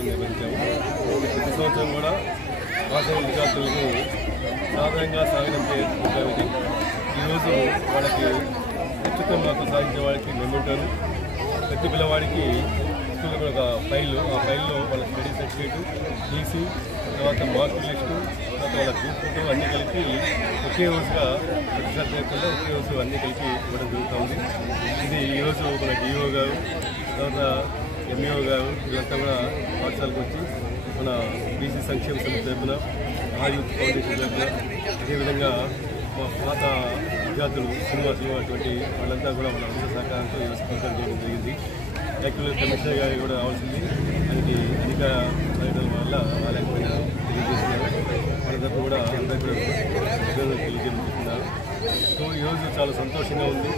కార్యక్రమం నిర్వహించాము. ప్రతి సంవత్సరం కూడా వాసవి విద్యార్థులకు సాధారణంగా సాగినంతే ఇది. ఈరోజు వాళ్ళకి ఉచితంగా సాగించే వాళ్ళకి మెమెంటోను, ప్రతి పిల్లవాడికి స్కూల్లో ఒక ఫైల్, ఆ ఫైల్లో వాళ్ళ స్టడీ సర్టిఫికేటు, టీసీ, తర్వాత మార్క్ లిస్టు, తర్వాత వాళ్ళ గ్రూప్ ఫోటో అన్నీ కలిపి ఒకే రోజుగా ప్రతి సబ్జెక్టుల్లో ఒకే రోజు అన్నీ కలిపి ఇవ్వడం జరుగుతుంది. ఇది ఈరోజు మన డిఓ గారు, తర్వాత ఎంఈఓ గారు వీళ్ళంతా కూడా పాఠశాలకు వచ్చి మన బీసీ సంక్షేమ సమితి తరఫున, ఆ యూత్ ఫౌండేషన్ తరఫున, అదేవిధంగా మా పాత విద్యార్థులు శ్రీనివాసులు అటువంటి వాళ్ళంతా కూడా మన అందరి సహకారంతో స్పందన చేయడం జరిగింది. యాక్చువల్గా కమిషనర్ గారికి కూడా రావాల్సింది, ఆయనకి అధిక పర్యటన వల్ల రాలేకపోయినా తెలియజేస్తున్నారు. వాళ్ళ తరఫు కూడా అందరూ కూడా తెలియజేస్తున్నారు. సో ఈరోజు చాలా సంతోషంగా ఉంది.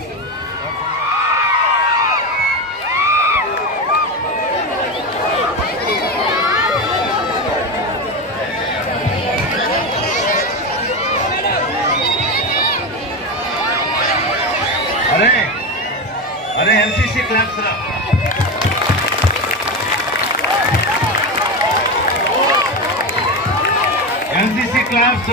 अरे एनसीसी क्लास एनसीसी क्लास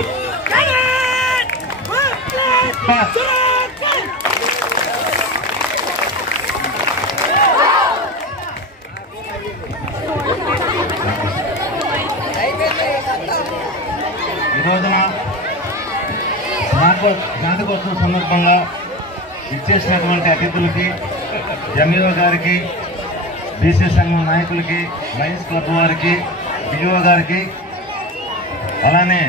ఈ రోజున స్నాతకోత్సవం సందర్భంగా ఇచ్చేసినటువంటి అతిథులకి, ఎంఈఓ గారికి, బీసీ సంఘం నాయకులకి, లయన్స్ క్లబ్ వారికి, డిఓ గారికి, అలానే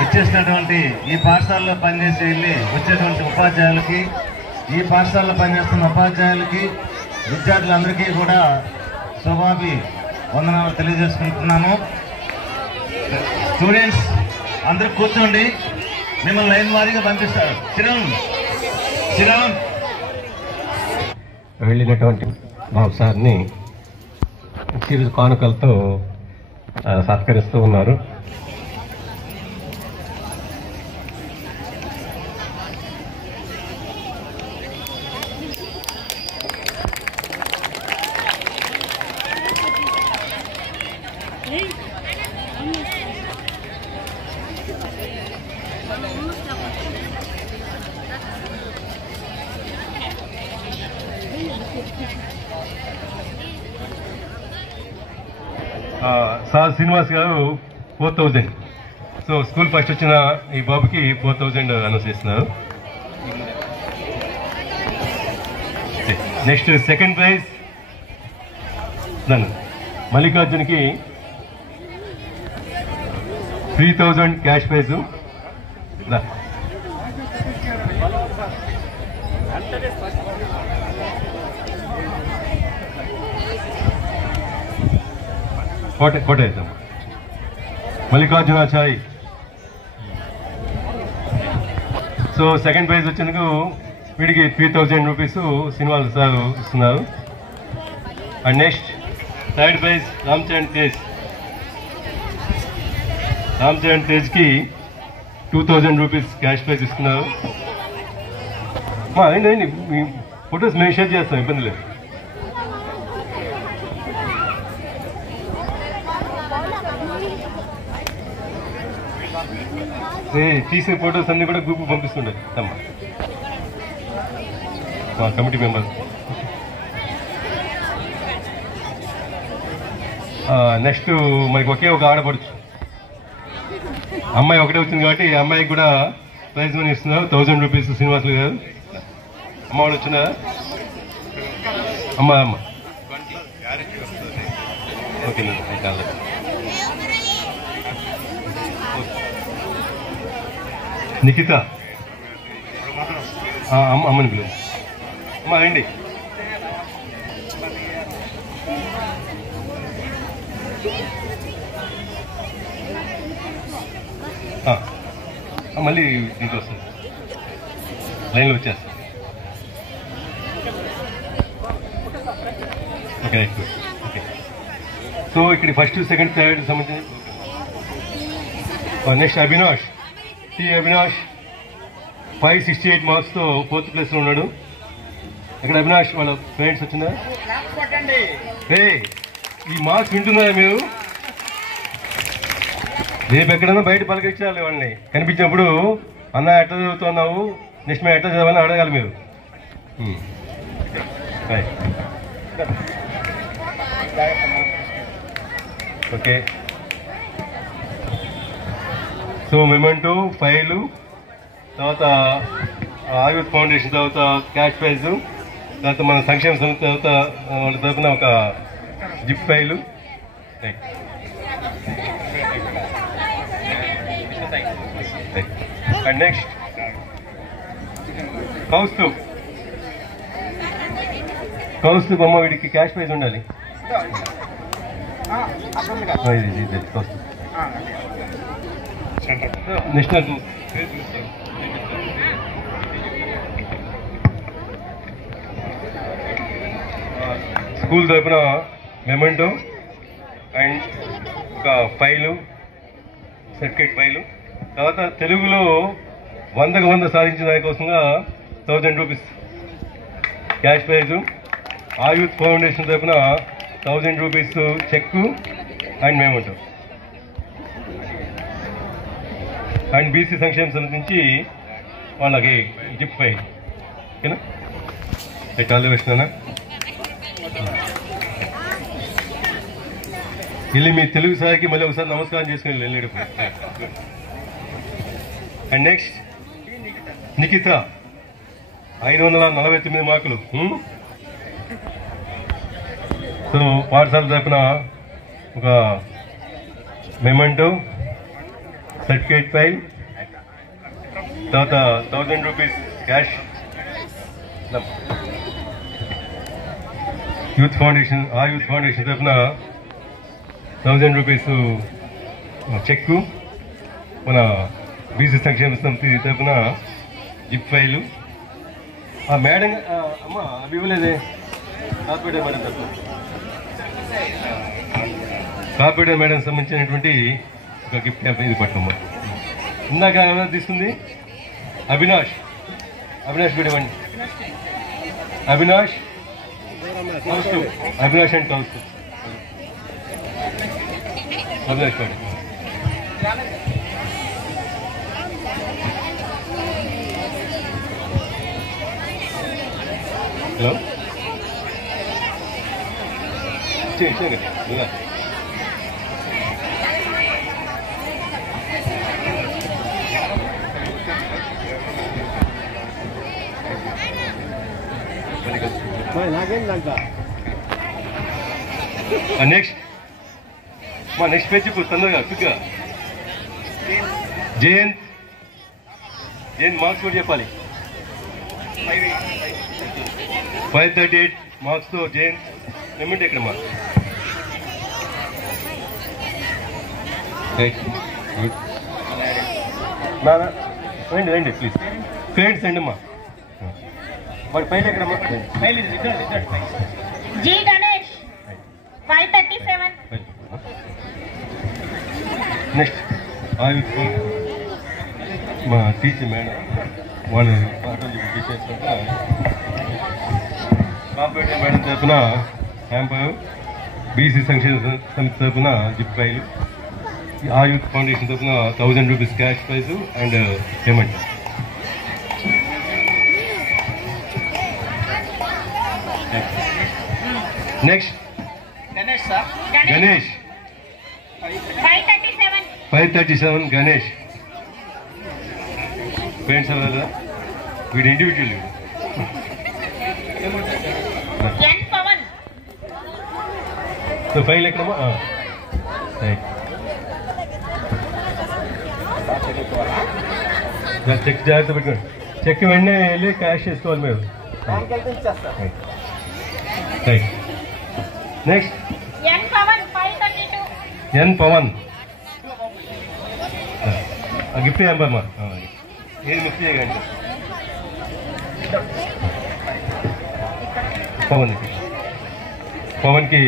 వచ్చేసినటువంటి ఈ పాఠశాలలో పనిచేసి వెళ్ళి వచ్చేటువంటి ఉపాధ్యాయులకి, ఈ పాఠశాలలో పనిచేస్తున్న ఉపాధ్యాయులకి, విద్యార్థులందరికీ కూడా శుభాభి వందనాలు తెలియజేసుకుంటున్నాము. స్టూడెంట్స్ అందరూ కూర్చోండి, మిమ్మల్ని లైన్ వారీగా పంపిస్తారు. వెళ్ళినటువంటి బాబు సార్ని సిరీస్ కానుకలతో సత్కరిస్తూ ఉన్నారు. సార్ శ్రీనివాస్ గారు 4000. సో స్కూల్ ఫస్ట్ వచ్చిన ఈ బాబుకి 4000 అనౌన్స్ చేస్తున్నారు. నెక్స్ట్ సెకండ్ ప్రైజ్ మల్లికార్జున్కి 3000 క్యాష్ ప్రైజ్. కోట వేద్దాం. మల్లికార్జునాచారి. సో సెకండ్ ప్రైజ్ వచ్చేందుకు వీడికి 3000 రూపీస్ శ్రీనివాస్ సార్ ఇస్తున్నారు. And next third prize Ramcharan తేజ్కి 2000 రూపీస్ క్యాష్ ప్రైజ్ ఇస్తున్నారు. ఏంటి మీ ఫొటోస్ మేము షేర్ చేస్తాం, ఇబ్బంది లేదు. తీసే ఫొటోస్ అన్ని కూడా గ్రూప్ పంపిస్తుండే మా కమిటీ మెంబర్స్. నెక్స్ట్ మనకి ఒకే ఒక ఆడపడుచు అమ్మాయి ఒకటే వచ్చింది కాబట్టి ఈ అమ్మాయికి కూడా ప్రైజ్ మనీ ఇస్తున్నారు 1000 రూపీస్ శ్రీనివాసులు గారు. అమ్మ వాడు వచ్చిన అమ్మ ఓకేనా. నిఖిత అమ్మని పిలువు. అమ్మ రండి. మళ్ళీ దీంట్లో వస్తుంది, లైన్లో వచ్చేస్తా. Okay okay. సో ఇక్కడ ఫస్ట్ సెకండ్ థర్డ్ సంబంధించి నెక్స్ట్ అవినాష్ 568 మార్క్స్తో 4th ప్లేస్లో ఉన్నాడు. ఇక్కడ అవినాష్ వాళ్ళ పేరెంట్స్ వచ్చిందా? ఈ మార్క్స్ వింటున్నారా మీరు? రేపు ఎక్కడన్నా బయట పలకరించాలి వాళ్ళని. కనిపించినప్పుడు అన్న ఎట్లా చదువుతున్నావు, నెక్స్ట్ మేము ఎట్లా చదవాలని అడగాలి మీరు. ఓకే. సో మెమెంటో, ఫైలు, తర్వాత ఆయుధ్ ఫౌండేషన్, తర్వాత క్యాష్ ప్రైజ్, తర్వాత మన సంక్షేమ సంస్థ, తర్వాత వాళ్ళ తరఫున ఒక గిఫ్ట్ ఫైలు. అండ్ నెక్స్ట్ కౌస్తు బొమ్మ, వీడికి క్యాష్ ప్రైజ్ ఉండాలి. నెక్స్ట్ స్కూల్ తరఫున మెమెంటో అండ్ ఒక ఫైలు, సర్టిఫికేట్ ఫైలు. తర్వాత తెలుగులో 100కు 100 సాధించిన దానికోసంగా 1000 రూపీస్ క్యాష్ ప్రైజు. ఆయుధ్ ఫౌండేషన్ తరఫున 1000 rupees cheque and memento. And BC సంక్షేమ సమితి నుంచి వాళ్ళకి గిఫ్ట్ ఫైల్. ఓకేనా? ఆల్ ది బెస్ట్ నాన్న. వెళ్ళి మీ తెలుగు సార్కి మళ్ళీ ఒకసారి నమస్కారం చేసుకుని వెళ్ళాడు. అండ్ నెక్స్ట్ నిఖిత 549 మార్కులు. సో పాఠశాల తరఫున ఒక మెమెంటో, సర్టిఫికేట్ ఫైల్, తర్వాత 1000 రూపీస్ క్యాష్. యూత్ ఫౌండేషన్ తరఫున 1000 రూపీస్ చెక్కు, మన బీసీ సంక్షేమ సమితి తరఫున గిఫ్ట్ ఫైలు. మేడం అమ్మ అవి ఇవ్వలేదే, కార్పొరేటర్ మేడం తరఫున కార్పొరేటర్ మేడం సంబంధించినటువంటి ఒక గిఫ్ట్ ఇది పట్టమ్మ. ఇందాక ఎవరు తీసుకుంది? అవినాష్ కూడా ఇవ్వండి. Avinash and Kaustu. Avinash madam. Hello చేయండి. నెక్స్ట్ పేజ్ చెప్పు తొందరగా క్విక్గా. జయంత్ మార్క్స్ కూడా చెప్పాలి. 538 మార్క్స్తో జయంత్. పేమెంట్ ఎక్కడ మార్క్స్? రండి ప్లీజ్. పేరెంట్స్ రండి అమ్మా. వాడి ఫైల్ ఎక్కడమ్మా? జీ గణేష్ 537. నెక్స్ట్ మా టీచర్ మేడం వాళ్ళు పాఠం చెప్పి టీచర్స్ కార్పొరేటర్ మేడం తరఫున హ్యాంపర్, బీసీ సంక్షేమ సమితి తరఫున గిఫ్ట్ ఫైల్, ఆయుధ్ ఫౌండేషన్ తరఫున 1000 rupees cash prize and payment. Next Ganesh 537 Ganesh. Parents ఎవరు? వీడు ఇండివిజువల్. సో ఫైల్ ఎక్కడమ్మా? చెక్ జాగ్రత్త పెట్టుకోండి. చెక్ వెంటనే వెళ్ళి క్యాష్ చేసుకోవాలి మీరు. నెక్స్ట్ ఎన్ పవన్. గిఫ్ట్ ఏంపమ్మా? ఏది మిస్ చేయగండి. పవన్కి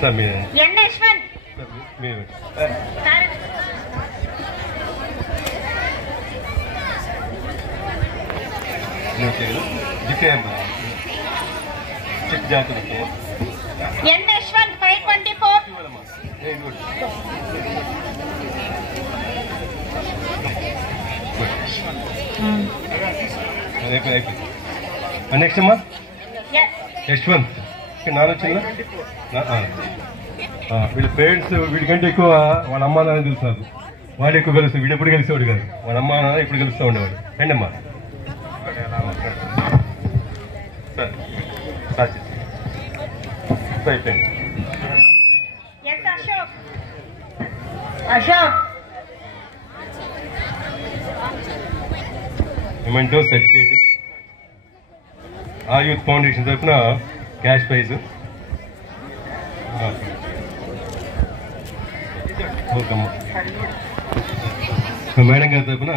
సార్ మీరు గిఫ్ట్ ఏంపా? చెక్ జాకెట్ ఎన్ యశ్వంత్ 524. Very good. అయిపోయింది. నెక్స్ట్ అమ్మా యశ్వంత్ నాన్న వచ్చిందా? వీళ్ళ పేరెంట్స్ వీడికంటే ఎక్కువ వాళ్ళ అమ్మ నాన్న తెలుస్తారు. వాడు ఎక్కువ కలుస్తాడు. వీడు ఎప్పుడు కలిసేవాడు కాదు. వాళ్ళ అమ్మ నాన్న ఇప్పుడు కలుస్తూ ఉండేవాడు. రండి అమ్మా. అయిపోయింది. ఏమంటో సర్టిఫికేట్ ఆ యూత్ ఫౌండేషన్ తరఫున క్యాష్ ప్రైజ్. ఓకేమ్మా. మేడం గారి తరఫున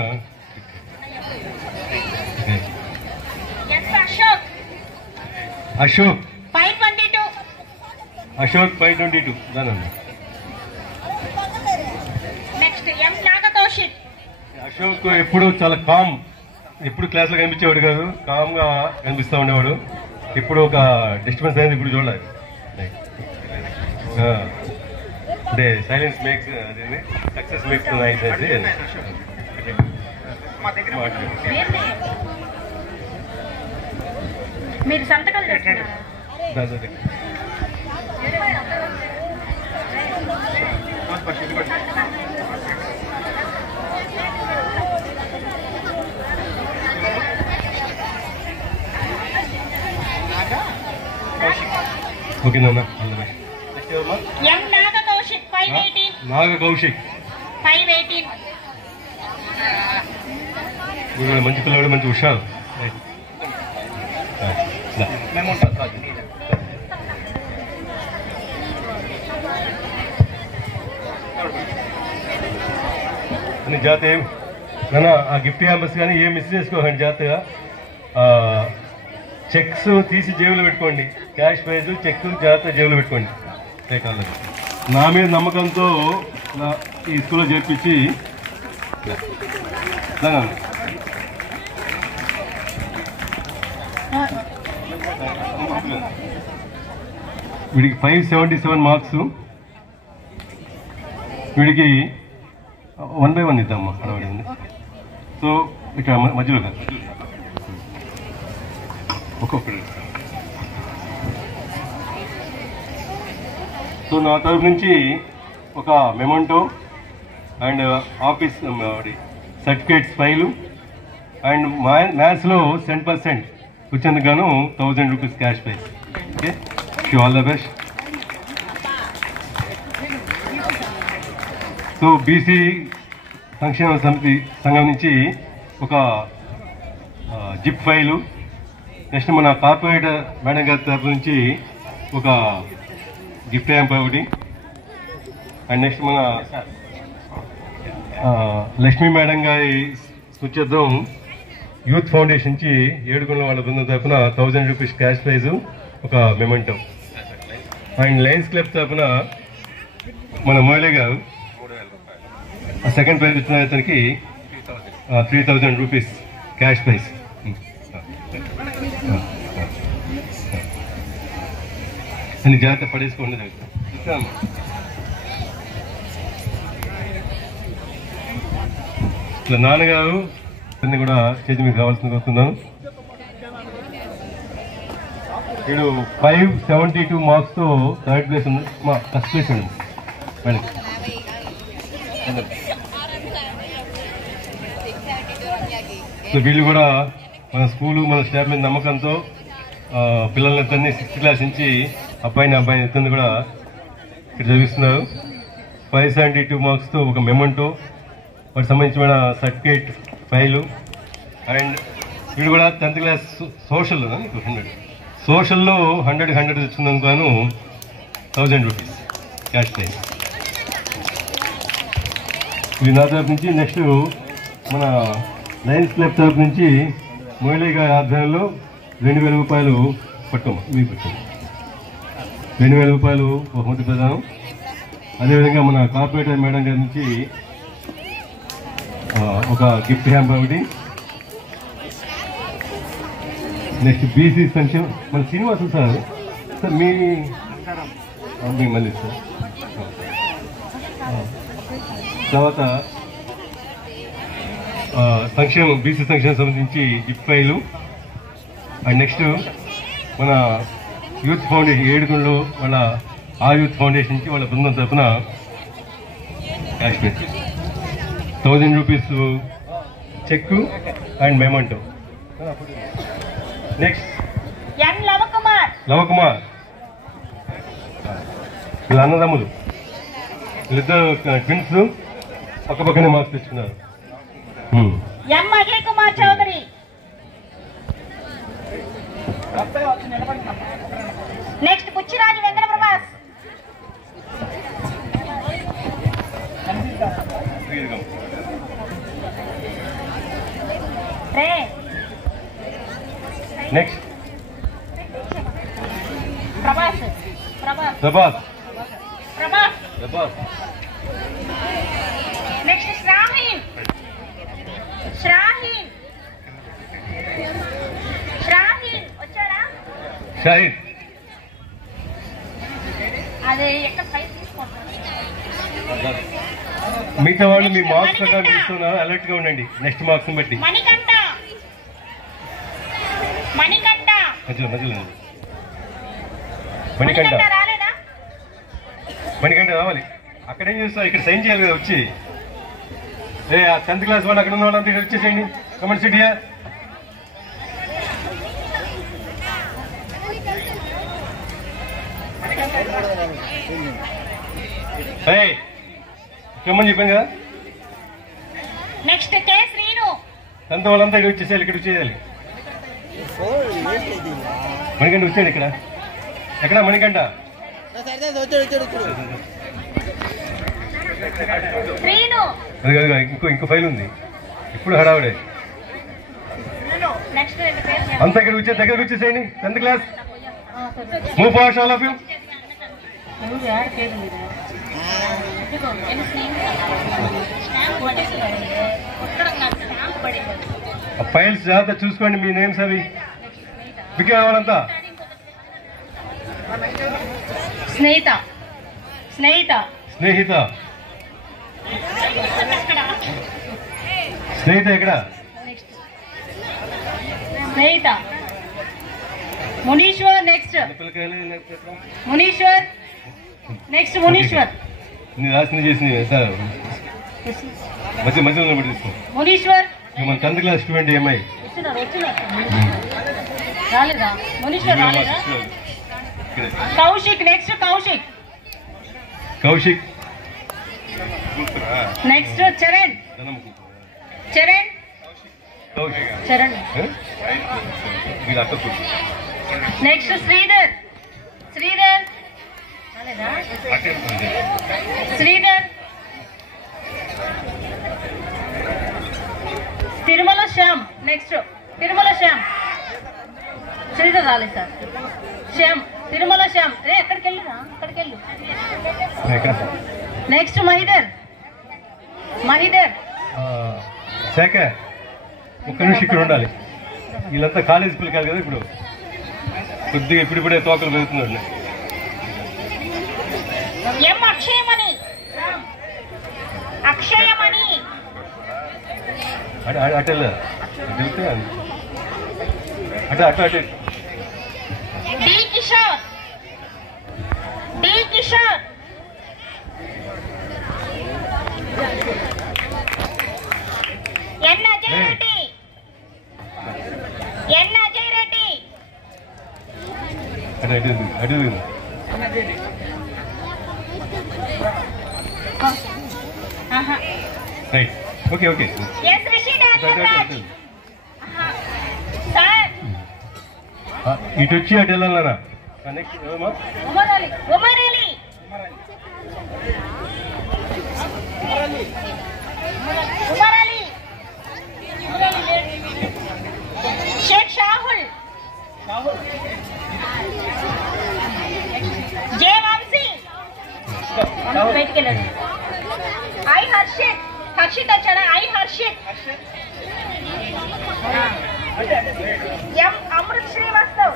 అశోక్ 522 దానన్నా. అశోక్ ఎప్పుడు చాలా కామ్, ఎప్పుడు క్లాస్లో కనిపించేవాడు కాదు, కామ్గా కనిపిస్తూ ఉండేవాడు. ఇప్పుడు ఒక డిస్టర్బెన్స్ అనేది ఇప్పుడు చూడాలి. అంటే సైలెన్స్ మేక్స్ అదే సక్సెస్ మేక్స్ నైస్ అయితే మీరు సంతకాలు చేస్తున్నారు. ఓకే నాన్న. నాగ కౌశిక్ 518. మంచి పిల్లవాడు, మంచి హుషారు. అని జాతీయ నాన్న ఆ గిఫ్ట్ హ్యాంబర్స్ కానీ ఏం మిస్ చేసుకోకండి. జాతీయగా చెక్స్ తీసి జేబులో పెట్టుకోండి. క్యాష్ ప్రైజ్ చెక్ జాగ్రత్త జేబులో పెట్టుకోండి. నా మీద నమ్మకంతో ఈ స్కూల్లో చేర్పించి వీడికి 577 మార్క్స్. వీడికి 1 by 1 ఇద్దామా అడవడింది. సో ఇక్కడ మధ్యలో కాదు, ఒక్కొక్కటి. సో నా తరఫు నుంచి ఒక memento and office certificates file and మ్యాథ్స్లో 10% వచ్చినందుకు గాను 1000 rupees cash praise. Okay, all the best. So BC సంక్షేమ సమితి సంఘం నుంచి ఒక జిప్ ఫైలు. నెక్స్ట్ మన కార్పొరేటర్ మేడం గారి తరఫు నుంచి ఒక గిఫ్ట్ హ్యాంప్ ఒకటి. అండ్ నెక్స్ట్ మన లక్ష్మీ మేడం గారి స్వచ్ఛత్వం యూత్ ఫౌండేషన్ నుంచి ఏడుగుల వాళ్ళ బృందం తరఫున 1000 రూపీస్ క్యాష్ ప్రైజ్, ఒక మెమెంటో. అండ్ లయన్స్ క్లబ్ తరఫున మన మురళి గారు సెకండ్ ప్రైజ్ వచ్చిన అతనికి 3000 రూపీస్ క్యాష్ ప్రైజ్. అని జాగ్రత్త పడేసుకోండి. ఇట్లా నాన్నగారు అన్ని కూడా స్టేజ్ మీకు రావాల్సింది వస్తున్నాను. వీడు 572 మార్క్స్తో థర్డ్ ప్లేస్ ఉంది, మా ఫస్ట్ ప్లేస్ ఉంది మేడం. సో వీళ్ళు కూడా మన స్కూలు మన స్టాఫ్ మీద నమ్మకంతో పిల్లలందరినీ 6th క్లాస్ నుంచి అబ్బాయిని ఎత్తుంది కూడా ఇక్కడ చదివిస్తున్నారు. 572 మార్క్స్తో ఒక మెమోంటో, వాటికి సంబంధించిన సర్టిఫికేట్ ఫైలు. అండ్ వీడు కూడా 10th క్లాస్ సోషల్లో 100 వచ్చినందుకు గాను 1000 రూపీస్ క్యాష్ ప్రైజ్. ఇది నా తరఫు నుంచి. నెక్స్ట్ మన లయన్స్ క్లబ్ తరఫు నుంచి మురళి గారి ఆధ్వర్యంలో 2000 రూపాయలు పట్టుకోమా, మీకు పెట్టండి. 2000 రూపాయలు బహుమతి ప్రదానం. అదేవిధంగా మన కార్పొరేటర్ మేడం గారి నుంచి ఒక గిఫ్ట్ హ్యాంప్ ఒకటి. నెక్స్ట్ బీసీ సంక్షేమ మన శ్రీనివాసు సార్ సార్ మీ మళ్ళీ సార్ తర్వాత సంక్షేమం బీసీ సంక్షేమం సంబంధించి గిఫ్ట్ ఫైలు అండ్ నెక్స్ట్ మన యూత్ ఫౌండేషన్ ఏడుగుండ్లో వాళ్ళ ఆ యూత్ ఫౌండేషన్కి వాళ్ళ బృందం తరఫున Kashmir 1000 rupees cheque and memento. Next N Lavakumar వీళ్ళ అన్నదమ్ములు వీళ్ళిద్దరు ట్విన్స్ పక్క పక్కనే మార్క్స్ తెచ్చుకున్నారు. M Ajay Kumar Chaudhary. Next Puchiraju Venkata Prabhas. Next Prabhas. Next Shraheen వచ్చాడా? షాహిద్. అదే ఎక్కడ సైజ్ తీసుకుంటాను. మిగతా వాళ్ళు మీ మార్క్స్ ప్రకారం చూస్తున్నారు, అలర్ట్ గా ఉండండి నెక్స్ట్ మార్క్స్ బట్టి. మణికంఠ రాలేదా? మణికంఠ రావాలి. అక్కడేం చేస్తావు, ఇక్కడ సైన్ చేయాలి కదా వచ్చి. 10th క్లాస్ వాళ్ళు అక్కడ ఉన్న వాళ్ళంతా ఇక్కడ వచ్చేసేయండి. కమెంట్ సిటీయా కమ్మని చెప్పాను కదా. నెక్స్ట్ కే శ్రీను. 10th వాళ్ళంతా ఇక్కడ వచ్చేసేయాలి, ఇక్కడ వచ్చేయాలి. మణికంఠ వచ్చాడు ఇక్కడ. ఎక్కడ మణికంఠ? ఇంకో ఫైల్ ఉంది ఇప్పుడు హడావుడే. అంతా ఇక్కడ వచ్చే దగ్గరకు వచ్చేసేయండి. 10th class move fast all of you. Files జాగ్రత్త చూసుకోండి, మీ నేమ్స్ అవి బికే కావాలంతా. స్నేహిత ఎక్కడ? స్నేహిత మునీశ్వర్. మునీశ్వర్ నీ రాసిన చేసింది సార్ మధ్యలో తీసుకో. మునీశ్వర్ మన 10th క్లాస్ స్టూడెంట్ ఏమై రాలేదా? మునీశ్వర్ రాలేదా? కౌశిక్. నెక్స్ట్ చరణ్. నెక్స్ట్ శ్రీధర్. తిరుమల శ్యామ్. శ్రీధర్ రాలేదు సార్. తిరుమల శ్యామ్. ఎక్కడికి వెళ్ళు. నెక్స్ట్ మహిదర్. శేఖర్ ఒక్క నిమిషం ఇక్కడ ఉండాలి. వీళ్ళంతా కాలేజ్ పిల్లకాయలు కదా, ఇప్పుడు కొద్దిగా ఇప్పుడిప్పుడే తోకలు పెరుగుతున్నాడు. ఎం అక్షయమణి. అటెళ్ళ అటు డి కిషోర్. ఎన్ అజయ్ రెడ్డి. అటు right. Okay S Rishi Nagaraj. Sir ఇటు వచ్చి అటు వెళ్ళాలన్నా. నెక్స్ట్ ఉమర్ అలీ. షేక్ షాహుల్. జే వంశీ. బయటికి ఐ హర్షిత్ వచ్చాడా? ఎం అమృత్ శ్రీవాస్తవ్.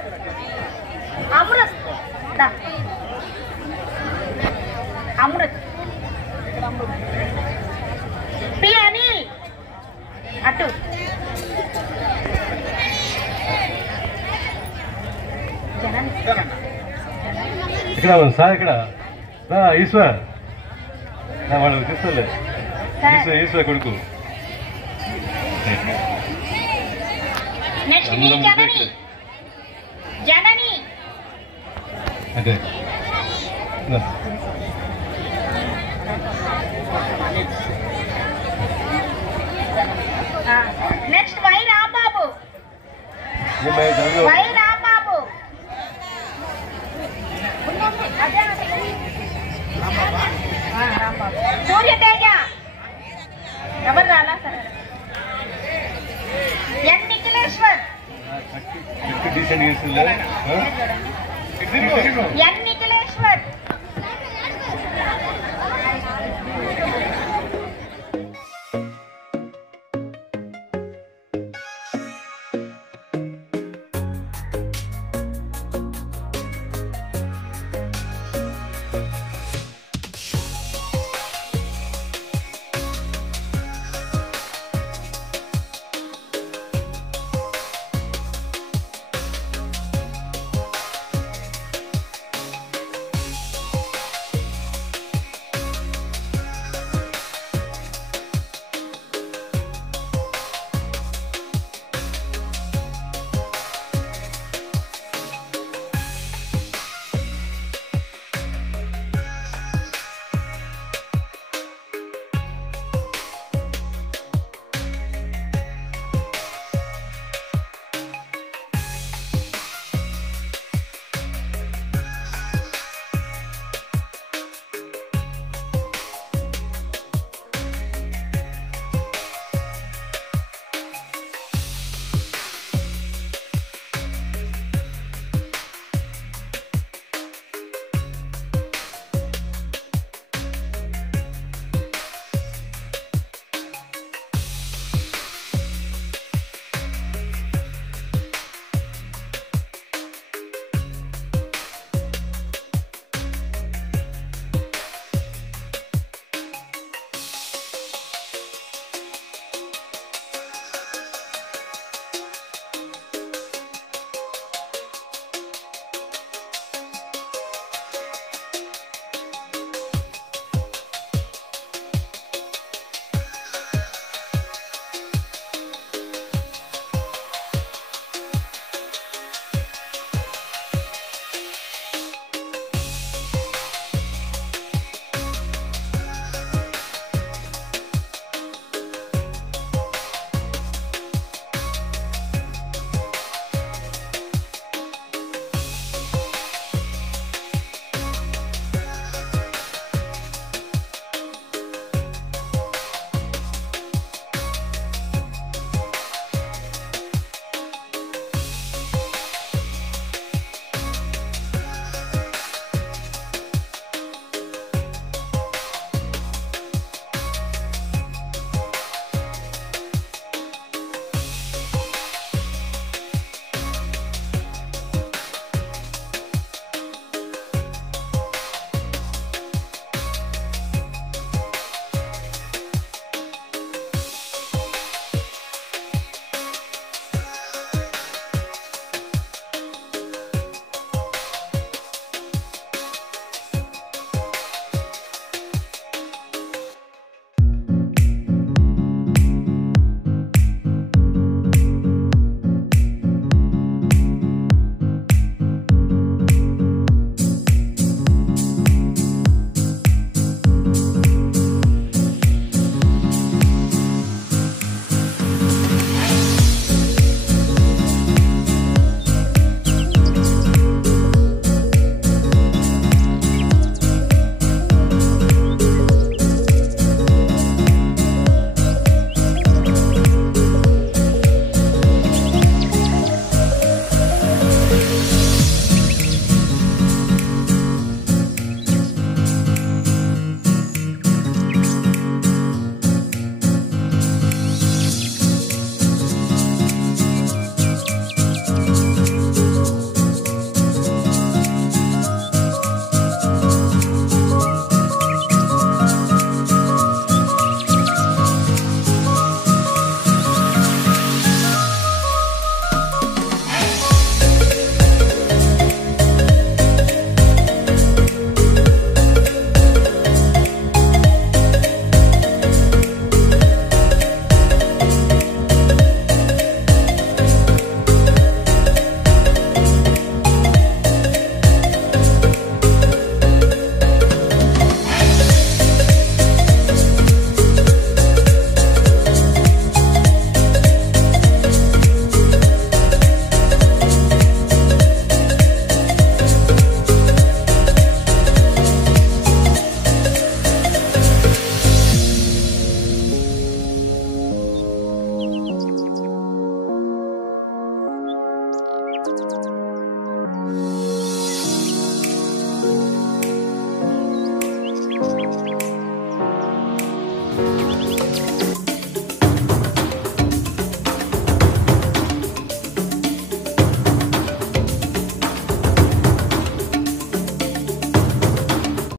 ఇక్కడ సార్ ఇక్కడ ఈశ్వర్ వాళ్ళు తీసుకోలే ఈశ్వర్ కొడుకు నెక్స్ట్ వి జనని జనని అదే next Y Rambabu Y Rambabu Suryateja ఎవరు రాలా సార్ ఎన్ నిఖిలేశ్వర్ డీసెంట్ ఎన్